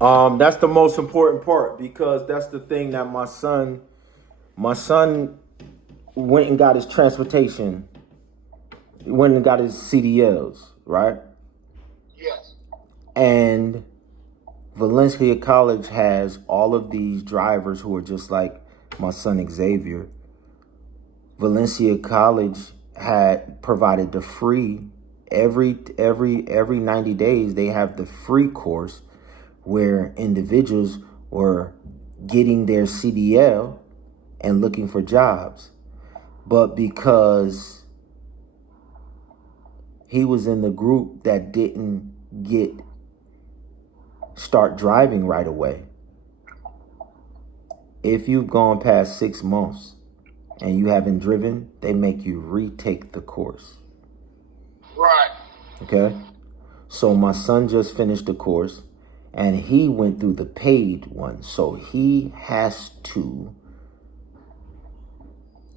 That's the most important part because that's the thing that my son went and got his transportation, went and got his CDLs, right? Yes. And Valencia College has all of these drivers who are just like my son Xavier. Valencia College had provided the free every 90 days they have the free course where individuals were getting their CDL and looking for jobs. But because he was in the group that didn't get start driving right away, if you've gone past 6 months and you haven't driven, they make you retake the course. Right. Okay? So my son just finished the course and he went through the paid one. So he has to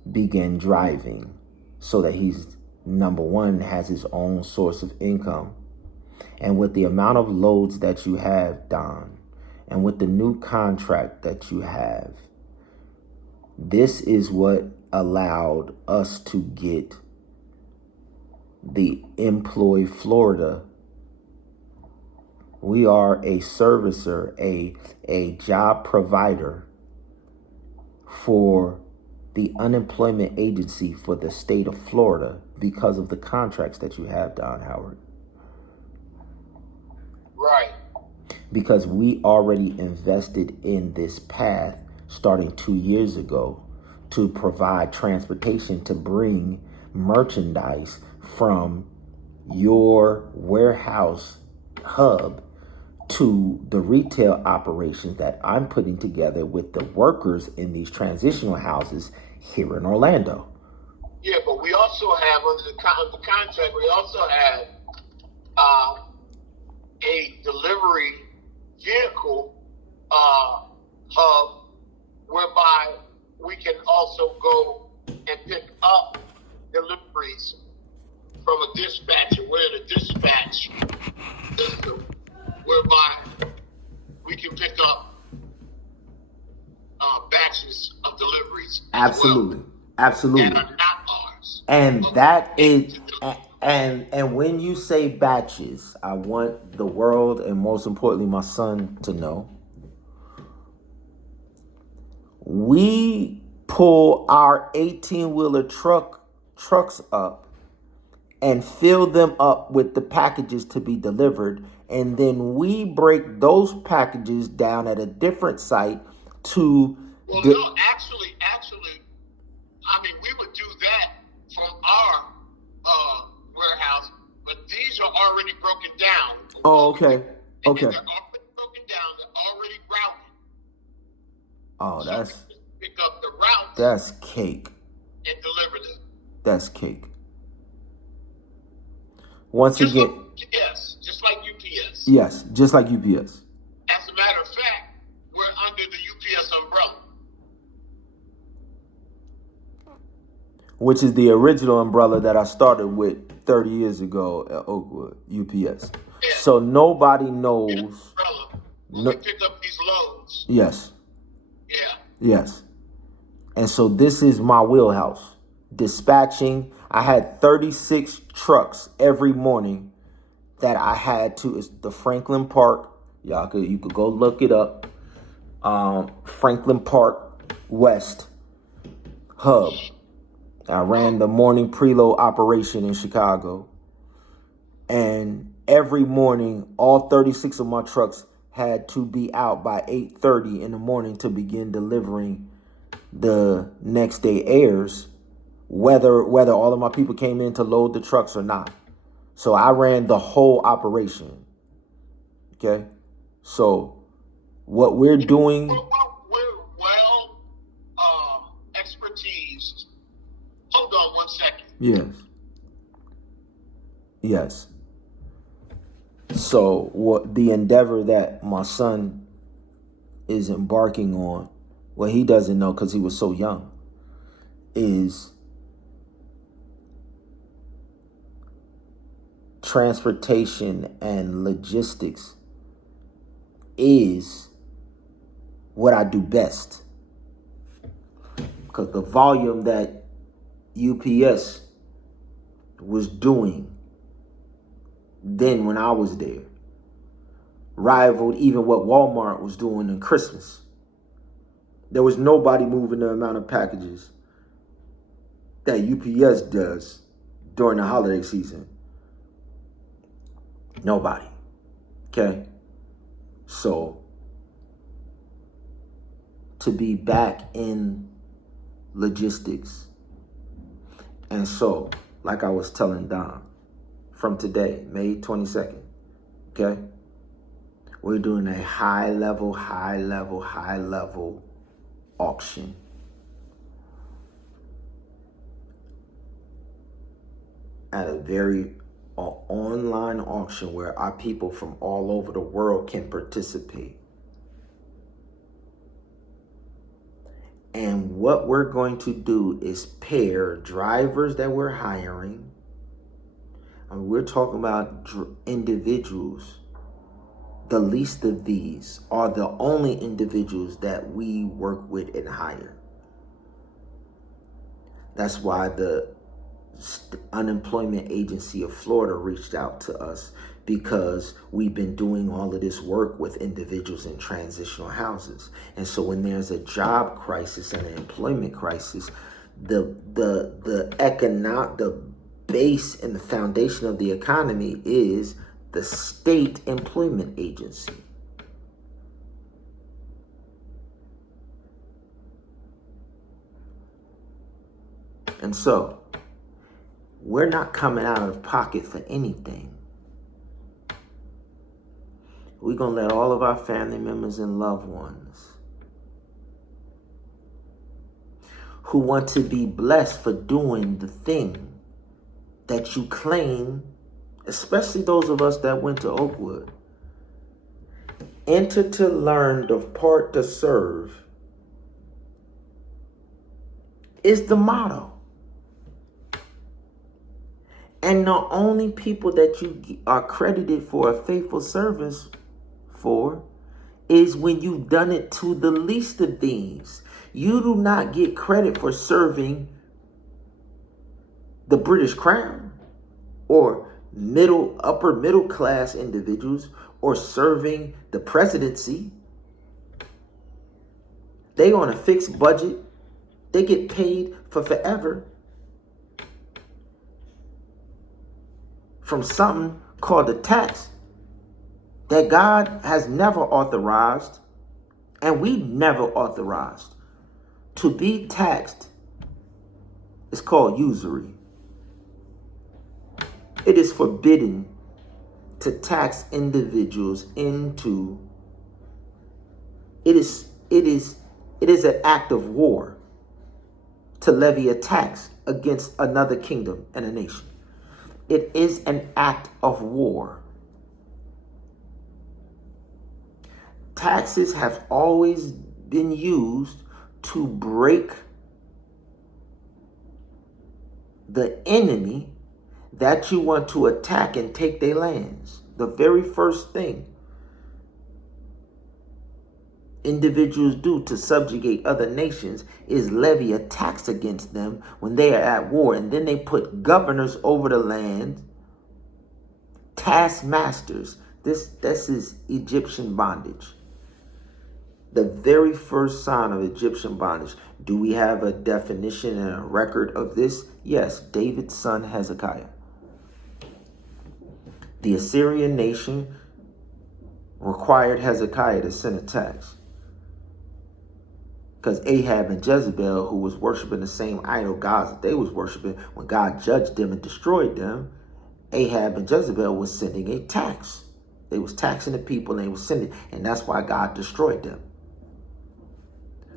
begin driving so that he's number one, has his own source of income. And with the amount of loads that you have, Don, and with the new contract that you have, this is what allowed us to get the Employ Florida. We are a servicer, a job provider for the unemployment agency for the state of Florida because of the contracts that you have, Don Howard. Right. Because we already invested in this path starting 2 years ago to provide transportation to bring merchandise from your warehouse hub to the retail operations that I'm putting together with the workers in these transitional houses here in Orlando. Yeah, but we also have under the contract, we also have a delivery vehicle hub whereby we can also go and pick up deliveries from a dispatcher. We're in a dispatch system whereby we can pick up batches of deliveries Absolutely. as well, Absolutely. that are not ours. And But that we is, need to deliver. and when you say batches, I want the world and most importantly my son to know. We pull our 18-wheeler trucks up and fill them up with the packages to be delivered, and then we break those packages down at a different site to Well, no, actually, I mean, we would do that from our warehouse, but these are already broken down. Oh, okay. And Okay. they're already broken down. They're already routed. Oh, So we just pick up the routes that's cake. and deliver them. That's cake. Once Just like again, UPS. Just like UPS. yes, just like UPS. As a matter of fact, we're under the UPS umbrella. Which is the original umbrella that I started with 30 years ago at Oakwood, UPS. Yeah. So nobody knows. When we pick up these loads. Yes. Yeah. Yes. And so this is my wheelhouse. Dispatching. I had 36 trucks every morning that I had to. It's the Franklin Park. You could go look it up. Franklin Park West hub. I ran the morning preload operation in Chicago. And every morning, all 36 of my trucks had to be out by 8:30 in the morning to begin delivering the next day airs, whether all of my people came in to load the trucks or not. So I ran the whole operation. Okay? So what we're doing... We're well expertise. Hold on 1 second. Yes. Yes. So what the endeavor that my son is embarking on, what he doesn't know because he was so young, is transportation and logistics is what I do best. Because the volume that UPS was doing then when I was there rivaled even what Walmart was doing in Christmas. There was nobody moving the amount of packages that UPS does during the holiday season. Nobody. Okay? So, to be back in logistics. And so, like I was telling Don, from today, May 22nd, okay? We're doing a high level auction. At a very online auction where our people from all over the world can participate. And what we're going to do is pair drivers that we're hiring. I mean, we're talking about individuals. The least of these are the only individuals that we work with and hire. That's why the unemployment agency of Florida reached out to us, because we've been doing all of this work with individuals in transitional houses. And so when there's a job crisis and an employment crisis, the base and the foundation of the economy is the state employment agency. And so we're not coming out of pocket for anything. We're going to let all of our family members and loved ones who want to be blessed for doing the thing that you claim, especially those of us that went to Oakwood, enter to learn, depart to serve, is the motto. And the only people that you are credited for a faithful service for is when you've done it to the least of these. You do not get credit for serving the British Crown or upper middle class individuals or serving the presidency. They on a fixed budget. They get paid for forever from something called a tax that God has never authorized, and we never authorized. To be taxed is called usury. It is forbidden to tax individuals into. It is an act of war to levy a tax against another kingdom and a nation. It is an act of war. Taxes have always been used to break the enemy that you want to attack and take their lands. The very first thing individuals do to subjugate other nations is levy a tax against them when they are at war. And then they put governors over the land, taskmasters. This is Egyptian bondage. The very first sign of Egyptian bondage. Do we have a definition and a record of this? Yes, David's son Hezekiah. The Assyrian nation required Hezekiah to send a tax, because Ahab and Jezebel, who was worshiping the same idol gods that they was worshiping, when God judged them and destroyed them, Ahab and Jezebel was sending a tax. They was taxing the people and they was sending, and that's why God destroyed them.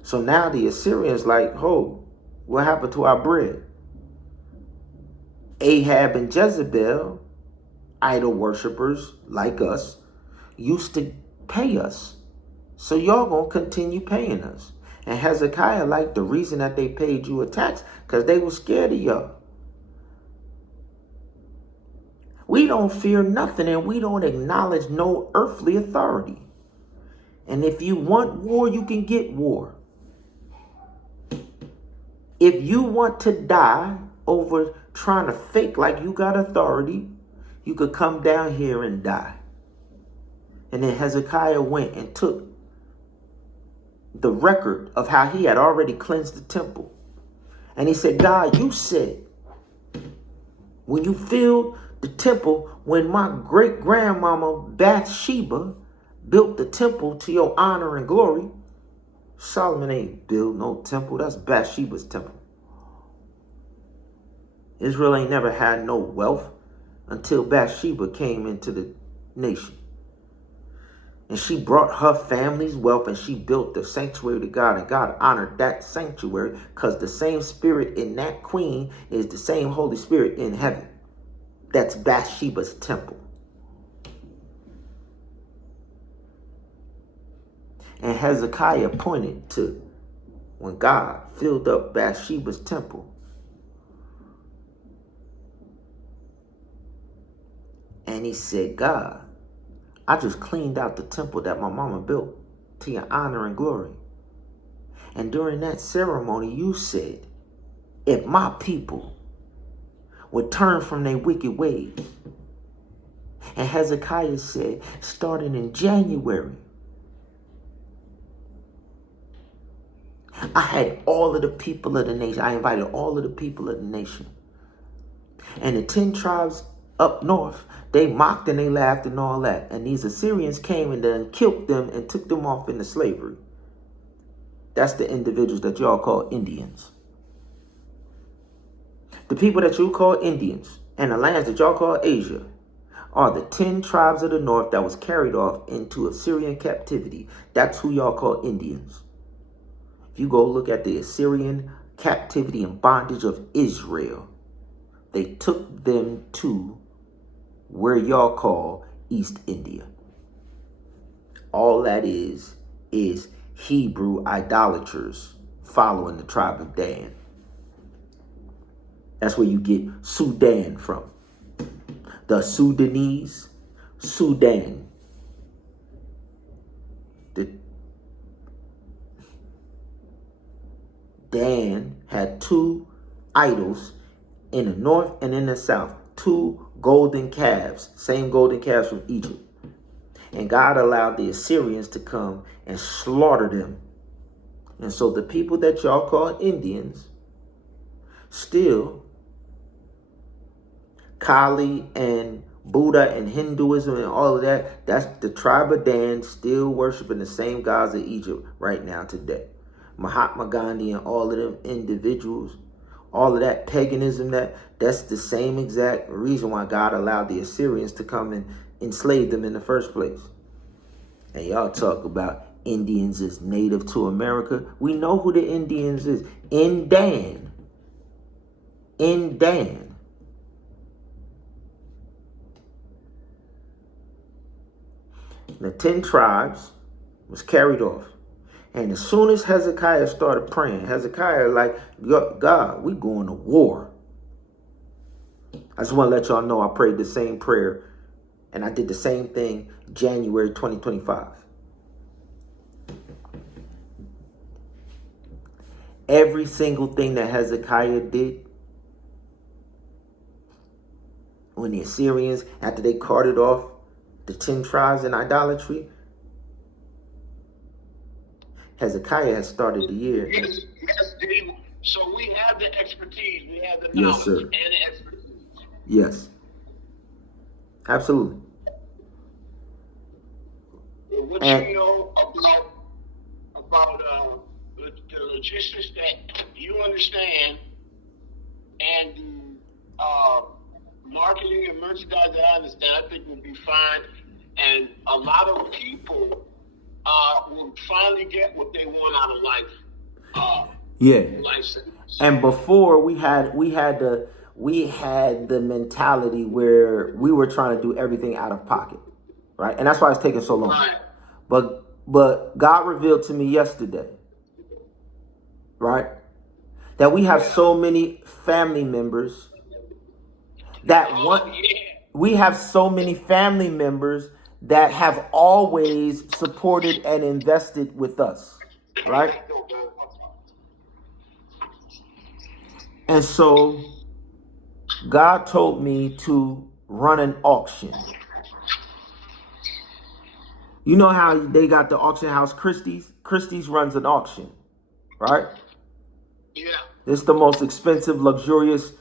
So now the Assyrians like, oh, what happened to our bread? Ahab and Jezebel, idol worshipers like us, used to pay us. So y'all gonna continue paying us. And Hezekiah, like, the reason that they paid you a tax, because they were scared of y'all. We don't fear nothing, and we don't acknowledge no earthly authority. And if you want war, you can get war. If you want to die over trying to fake like you got authority, you could come down here and die. And then Hezekiah went and took the record of how he had already cleansed the temple. And he said, God, you said, when you filled the temple, when my great grandmama Bathsheba built the temple to your honor and glory, Solomon ain't built no temple. That's Bathsheba's temple. Israel ain't never had no wealth until Bathsheba came into the nation. And she brought her family's wealth and she built the sanctuary to God. And God honored that sanctuary because the same spirit in that queen is the same Holy Spirit in heaven. That's Bathsheba's temple. And Hezekiah pointed to when God filled up Bathsheba's temple. And he said, God, I just cleaned out the temple that my mama built to your honor and glory. And during that ceremony, you said, if my people would turn from their wicked ways. And Hezekiah said, starting in January, I had all of the people of the nation. I invited all of the people of the nation. And the 10 tribes up north, they mocked and they laughed and all that. And these Assyrians came and then killed them and took them off into slavery. That's the individuals that y'all call Indians. The people that you call Indians and the lands that y'all call Asia are the 10 tribes of the north that was carried off into Assyrian captivity. That's who y'all call Indians. If you go look at the Assyrian captivity and bondage of Israel, they took them to where y'all call East India. All that is Hebrew idolaters following the tribe of Dan. That's where you get Sudan from. The Sudanese, Sudan. Dan had 2 idols in the north and in the south. 2 golden calves, same golden calves from Egypt. And God allowed the Assyrians to come and slaughter them. And so the people that y'all call Indians still, Kali and Buddha and Hinduism and all of that, that's the tribe of Dan still worshiping the same gods of Egypt right now today. Mahatma Gandhi and all of them individuals, all of that paganism, that's the same exact reason why God allowed the Assyrians to come and enslave them in the first place. And y'all talk about Indians is native to America. We know who the Indians is. In Dan. The 10 tribes was carried off. And as soon as Hezekiah started praying, Hezekiah like, God, we going to war. I just want to let y'all know I prayed the same prayer and I did the same thing January 2025. Every single thing that Hezekiah did when the Assyrians, after they carted off the 10 tribes in idolatry, Hezekiah has started the year. Yes, Dave. So we have the expertise, we have the Yes, knowledge sir. and the expertise. Yes. Absolutely. What And you know about the logistics that you understand and the marketing and merchandise that I understand, I think will be fine. And a lot of people will finally get what they want out of life. yeah. Life sentence. And before we had the mentality where we were trying to do everything out of pocket, right? And that's why it's taking so long. Right. But God revealed to me yesterday, right, that we have so many family members that want. Yeah. We have so many family members that have always supported and invested with us, right? And so God told me to run an auction. You know how they got the auction house Christie's? Christie's runs an auction, right? Yeah. It's the most expensive, luxurious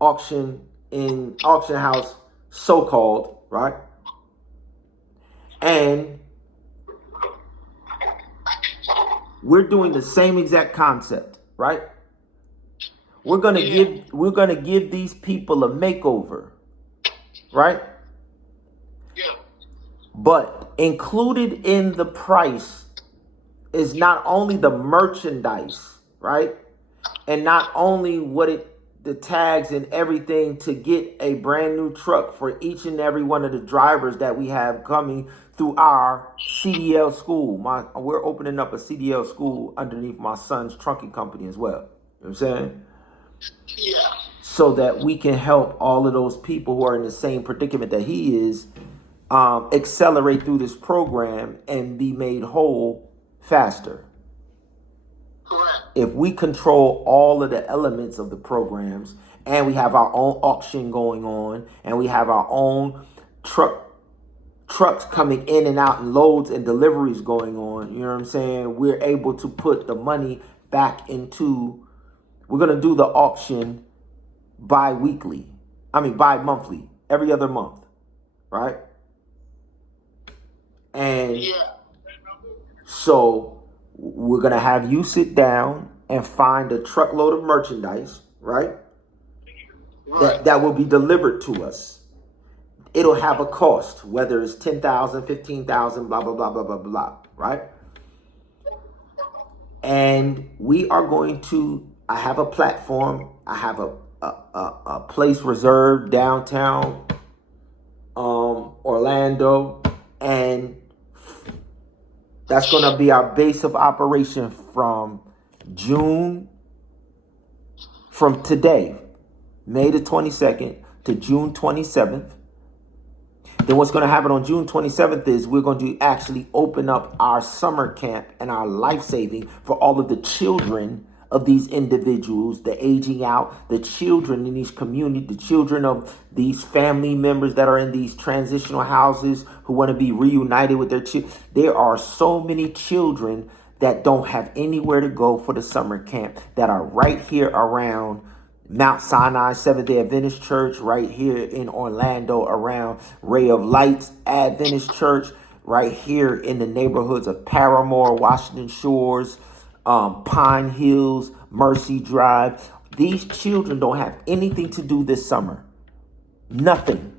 auction house, so-called, right? And we're doing the same exact concept, right? We're gonna give these people a makeover, right? Yeah. But included in the price is not only the merchandise, right? And not only the tags and everything to get a brand new truck for each and every one of the drivers that we have coming through our CDL school. We're opening up a CDL school underneath my son's trunking company as well. You know what I'm saying? Yeah. So that we can help all of those people who are in the same predicament that he is accelerate through this program and be made whole faster. Correct. If we control all of the elements of the programs and we have our own auction going on and we have our own trucks coming in and out and loads and deliveries going on, you know what I'm saying? We're able to put the money back into, we're going to do the auction bi-monthly, every other month, right? And so we're going to have you sit down and find a truckload of merchandise, right? That will be delivered to us. It'll have a cost, whether it's 10,000, 15,000, blah, blah, blah, blah, blah, blah, right? And we are going to, I have a platform. I have a place reserved downtown Orlando. And that's going to be our base of operation from today, May the 22nd to June 27th. Then what's going to happen on June 27th is we're going to actually open up our summer camp and our life saving for all of the children of these individuals, the aging out, the children in these communities, the children of these family members that are in these transitional houses who want to be reunited with their children. There are so many children that don't have anywhere to go for the summer camp that are right here around Mount Sinai Seventh-day Adventist Church, right here in Orlando around Ray of Lights Adventist Church, right here in the neighborhoods of Paramore, Washington Shores, Pine Hills, Mercy Drive. These children don't have anything to do this summer. Nothing.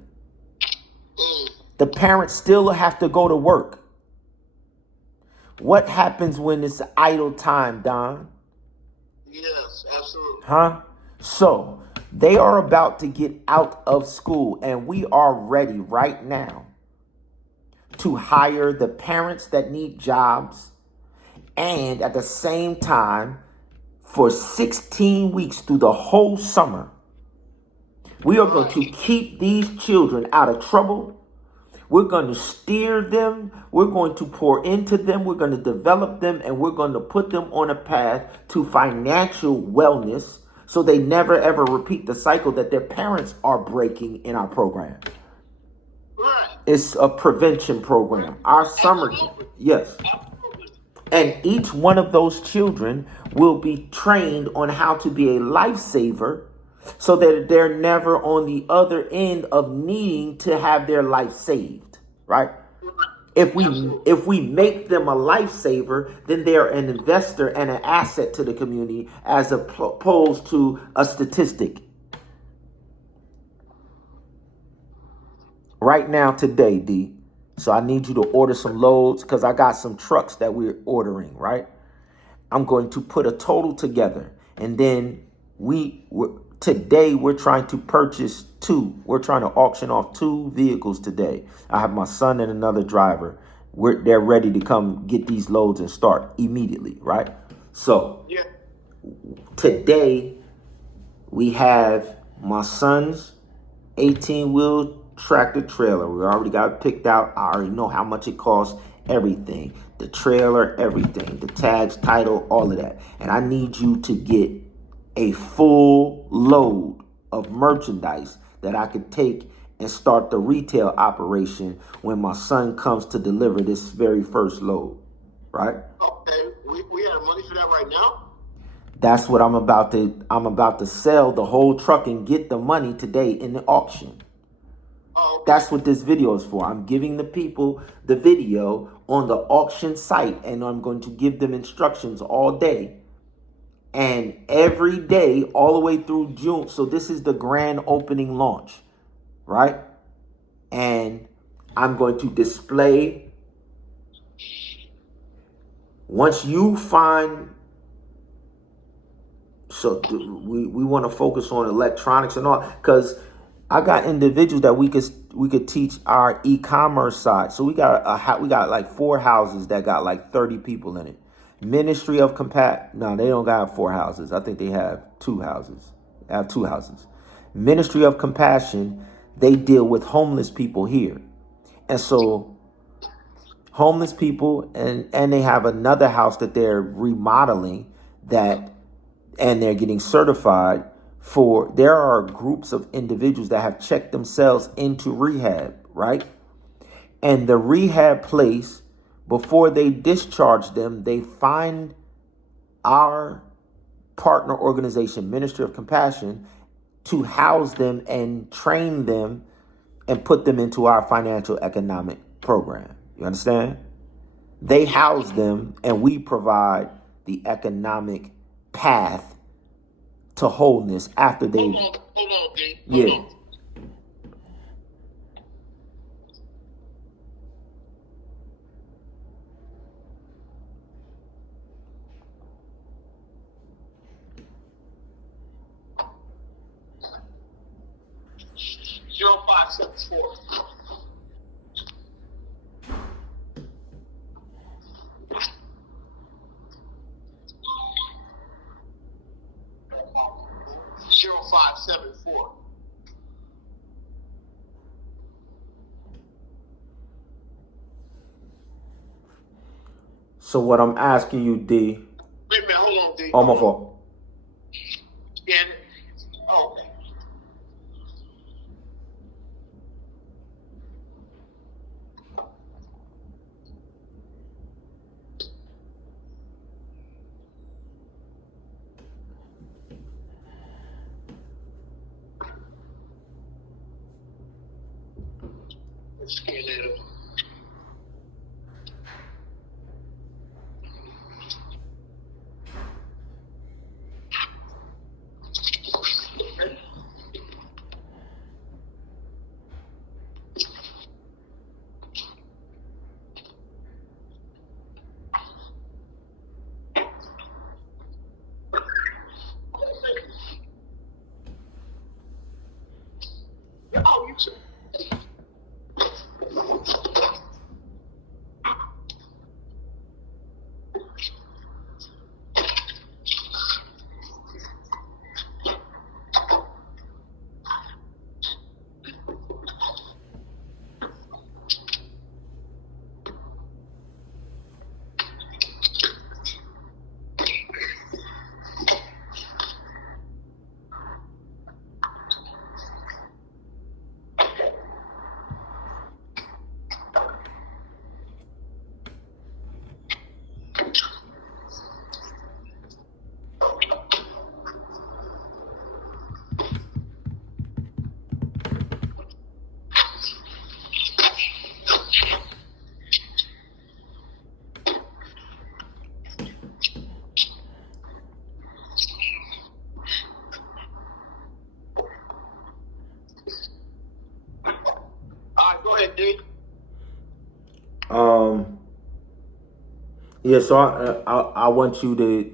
The parents still have to go to work. What happens when it's idle time, Don? Yes, absolutely. Huh? So they are about to get out of school, and we are ready right now to hire the parents that need jobs. And at the same time, for 16 weeks through the whole summer, we are going to keep these children out of trouble. We're going to steer them. We're going to pour into them. We're going to develop them, and we're going to put them on a path to financial wellness so they never, ever repeat the cycle that their parents are breaking in our program. It's a prevention program. Our summer camp. Yes. And each one of those children will be trained on how to be a lifesaver so that they're never on the other end of needing to have their life saved, right? If we make them a lifesaver, then they're an investor and an asset to the community as opposed to a statistic. Right now, today, D. So I need you to order some loads because I got some trucks that we're ordering, right? I'm going to put a total together. And then today we're trying to purchase two. We're trying to auction off 2 vehicles today. I have my son and another driver. They're ready to come get these loads and start immediately, right? So today we have my son's 18-wheel tractor trailer. We already got it picked out. I already know how much it costs, everything. The trailer, everything. The tags, title, all of that. And I need you to get a full load of merchandise that I could take and start the retail operation when my son comes to deliver this very first load. Right? Okay, we have money for that right now. That's what I'm about to sell the whole truck and get the money today in the auction. Oh, okay. That's what this video is for. I'm giving the people the video on the auction site, and I'm going to give them instructions all day. And every day, all the way through June. So this is the grand opening launch, right? And I'm going to display. Once you find, so we want to focus on electronics and all, because I got individuals that we could teach our e-commerce side. So we got like 4 houses that got like 30 people in it. Ministry of No, they don't got 4 houses. I think they have 2 houses. They have 2 houses. Ministry of Compassion, they deal with homeless people here. And so homeless people, and they have another house that they're remodeling, and they're getting certified for. There are groups of individuals that have checked themselves into rehab, right? And the rehab place, before they discharge them, they find our partner organization, Ministry of Compassion, to house them and train them and put them into our financial economic program. You understand? They house them, and we provide the economic path to wholeness after they. Hold on, D. Yeah. On. 0574. Zero 0574. So what I'm asking you, D. Wait a minute, hold on, D. Oh, my fault. Yeah. Oh. Let's scan it up. Oh, you said. Go ahead, D. Yeah, so I want you to